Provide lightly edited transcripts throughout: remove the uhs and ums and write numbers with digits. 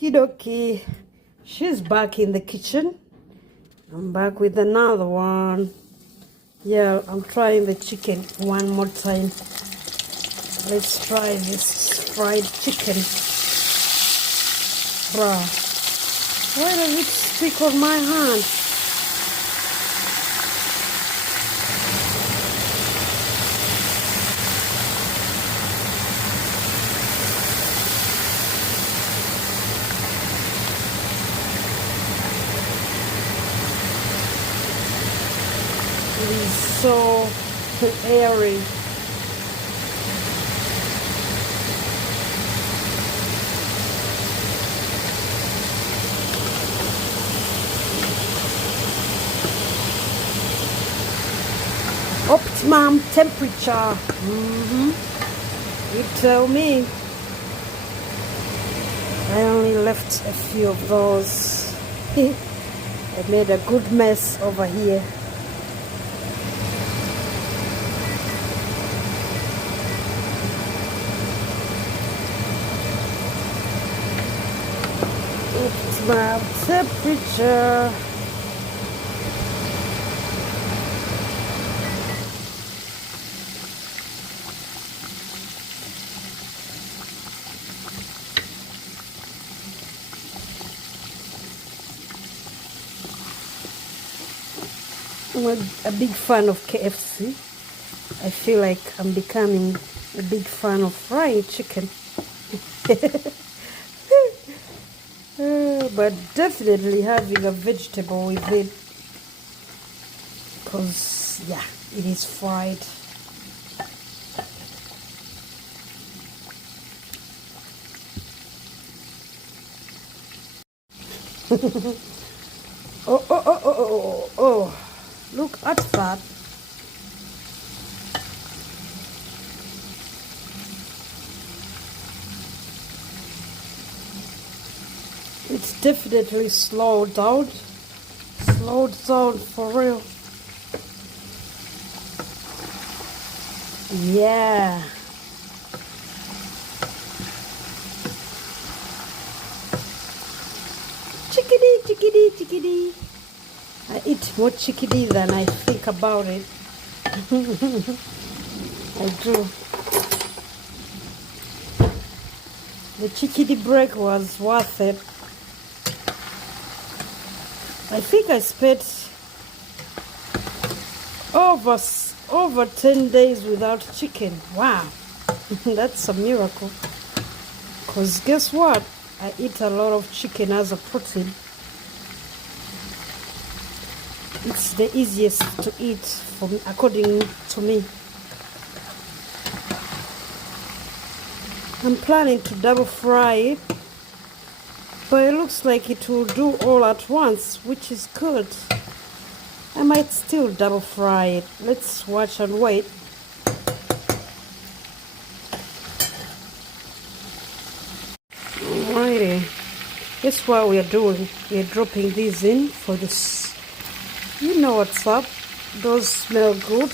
Kidoki, she's back in the kitchen. I'm back with another one. Yeah, I'm trying the chicken one more time. Let's try this fried chicken. Bruh, why does it stick on my hand? It is so airy. Optimum temperature. You tell me. I only left a few of those. I made a good mess over here. Optimum temperature. I'm a big fan of KFC. I feel like I'm becoming a big fan of fried chicken. But definitely having a vegetable with it, because yeah, it is fried. Oh, look at that. It's definitely slowed down for real. Yeah. Chickadee. I eat more chickadee than I think about it. I do. The chickadee break was worth it. I think I spent over 10 days without chicken. Wow. That's a miracle. Because guess what? I eat a lot of chicken as a protein. It's the easiest to eat, for me, according to me. I'm planning to double fry it, but it looks like it will do all at once, which is good. I might still double fry it. Let's watch and wait. Alrighty. Guess what we are doing? We are dropping these in for this. You know what's up. Those smell good.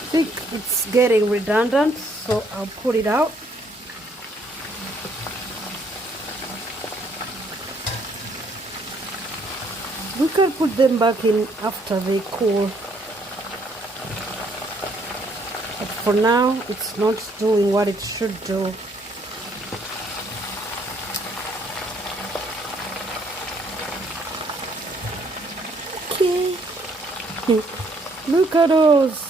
I think it's getting redundant, so I'll put it out. We can put them back in after they cool. But for now, it's not doing what it should do. Look at those.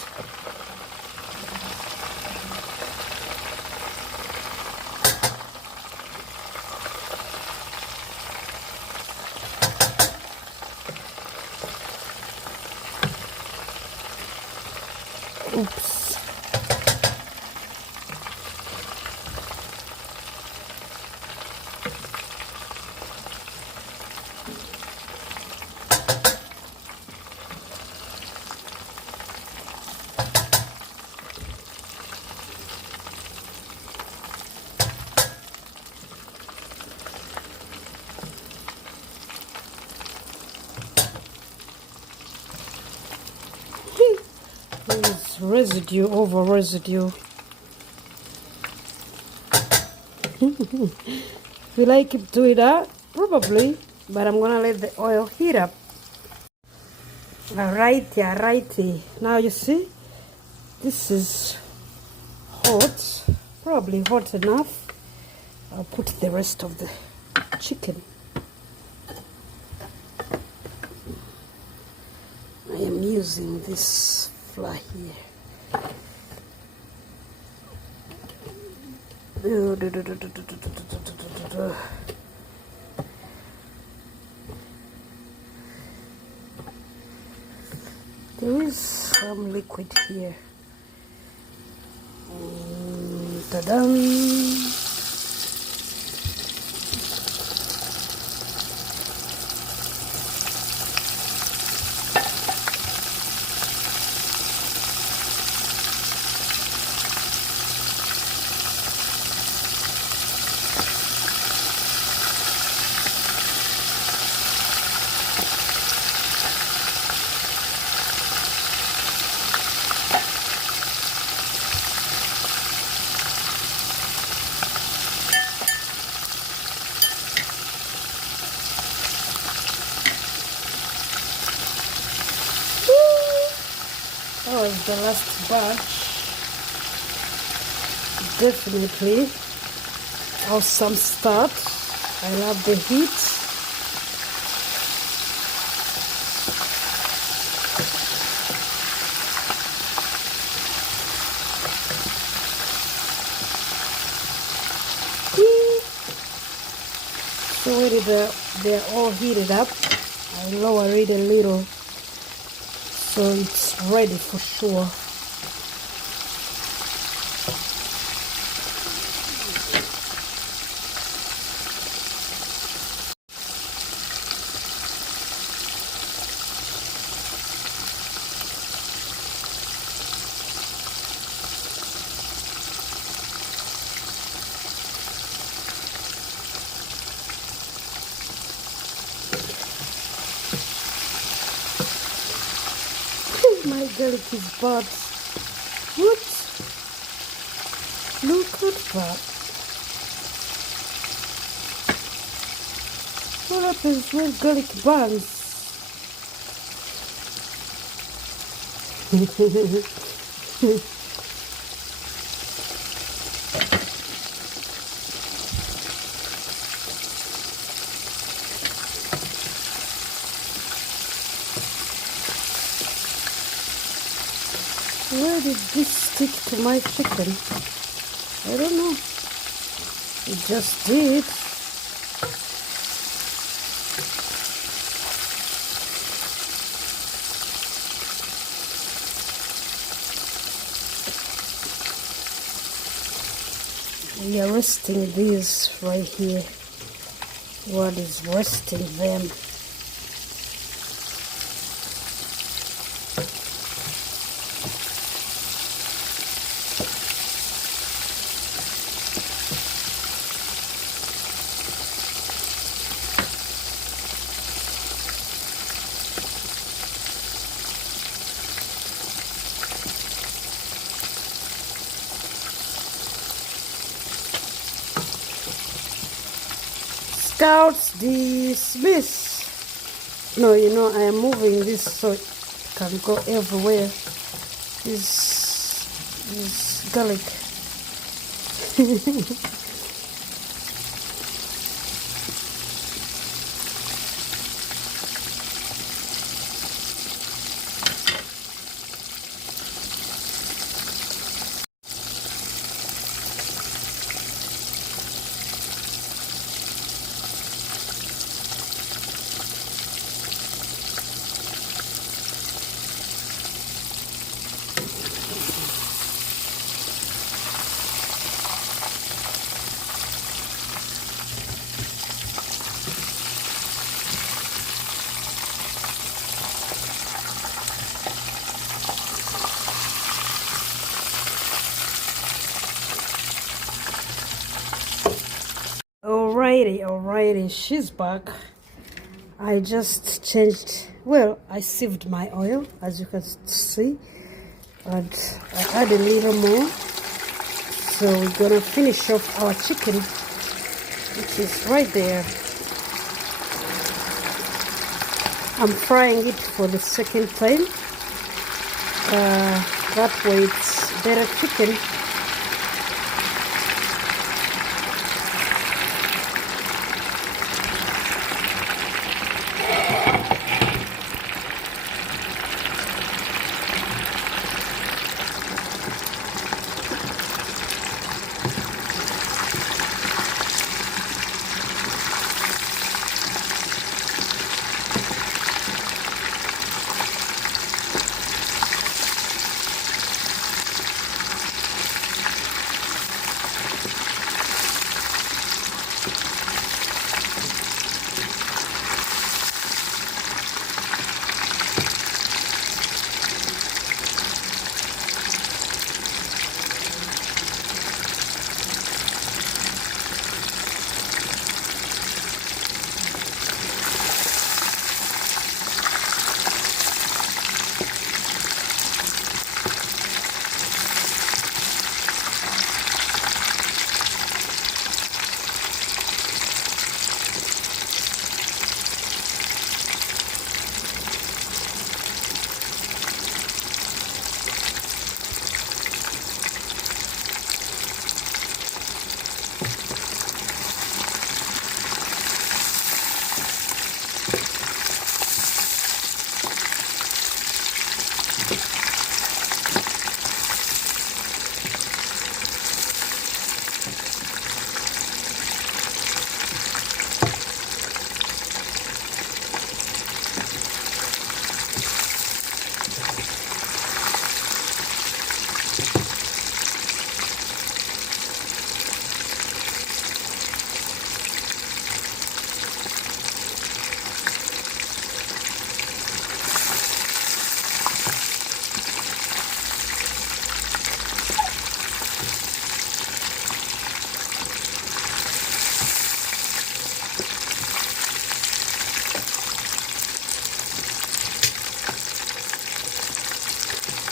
Oops. There's residue over residue. Will I keep doing that? Probably, but I'm gonna let the oil heat up. Alrighty. Now you see, this is hot, probably hot enough. I'll put the rest of the chicken. I am using this flour here. There is some liquid here. Ta-da! That was the last batch. Definitely awesome start. I love the heat. So when they're all heated up, I lower it a little so it's ready for sure. My garlic is bad. What? Look at that. What happens when garlic burns? Where did this stick to my chicken? I don't know. It just did. We are resting these right here. What is resting them? Scouts dismiss. No, you know, I am moving this so it can go everywhere. This garlic. alrighty, she's back. I just changed, well, I sieved my oil, as you can see, and I add a little more. So we're gonna finish off our chicken, which is right there. I'm frying it for the second time. That way it's better chicken.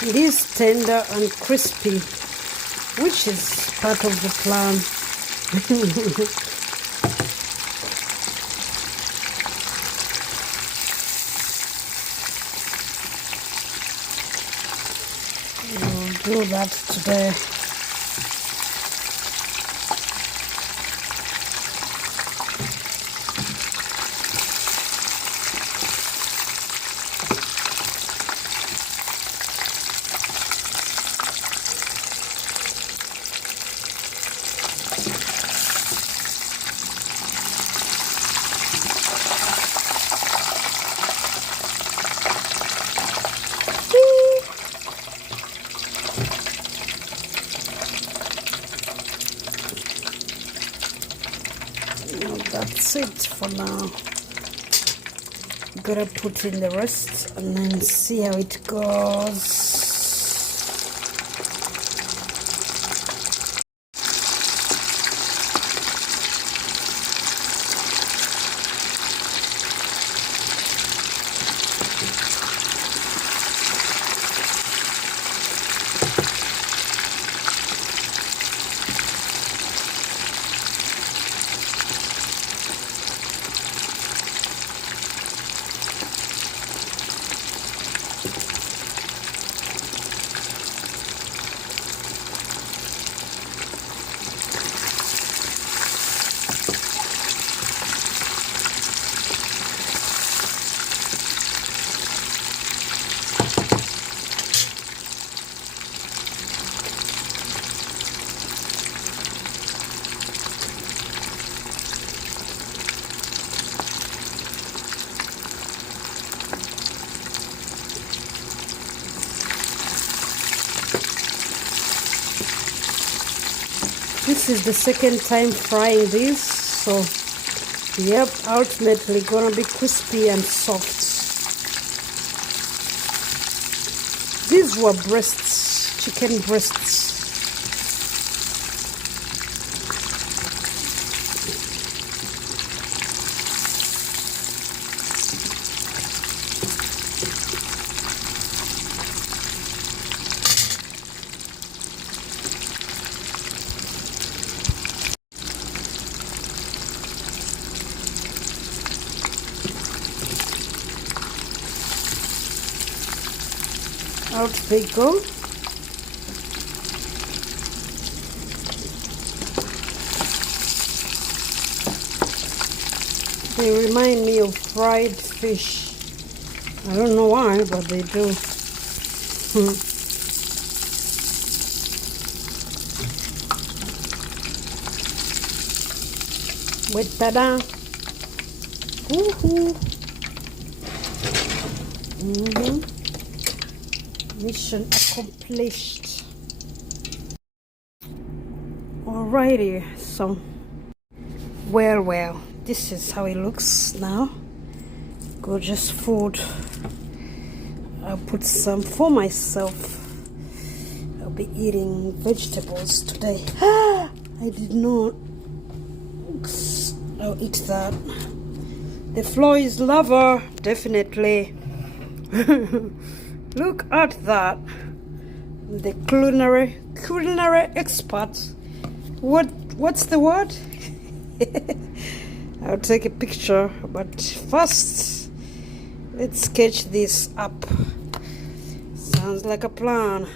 It is tender and crispy, which is part of the plan. We'll do that today. That's it for now. Gotta put in the rest and then see how it goes. This is the second time frying this, so yep, ultimately gonna be crispy and soft. These were breasts, chicken breasts. Out they go. They remind me of fried fish. I don't know why, but they do. Wait, ta-da! Woohoo! Mission accomplished. Alrighty, so well, this is how it looks now. Gorgeous food. I'll put some for myself. I'll be eating vegetables today. I did not. I'll eat that. The floor is lava, definitely. Look at that. The culinary expert. What's the word? I'll take a picture, but first let's sketch this up. Sounds like a plan.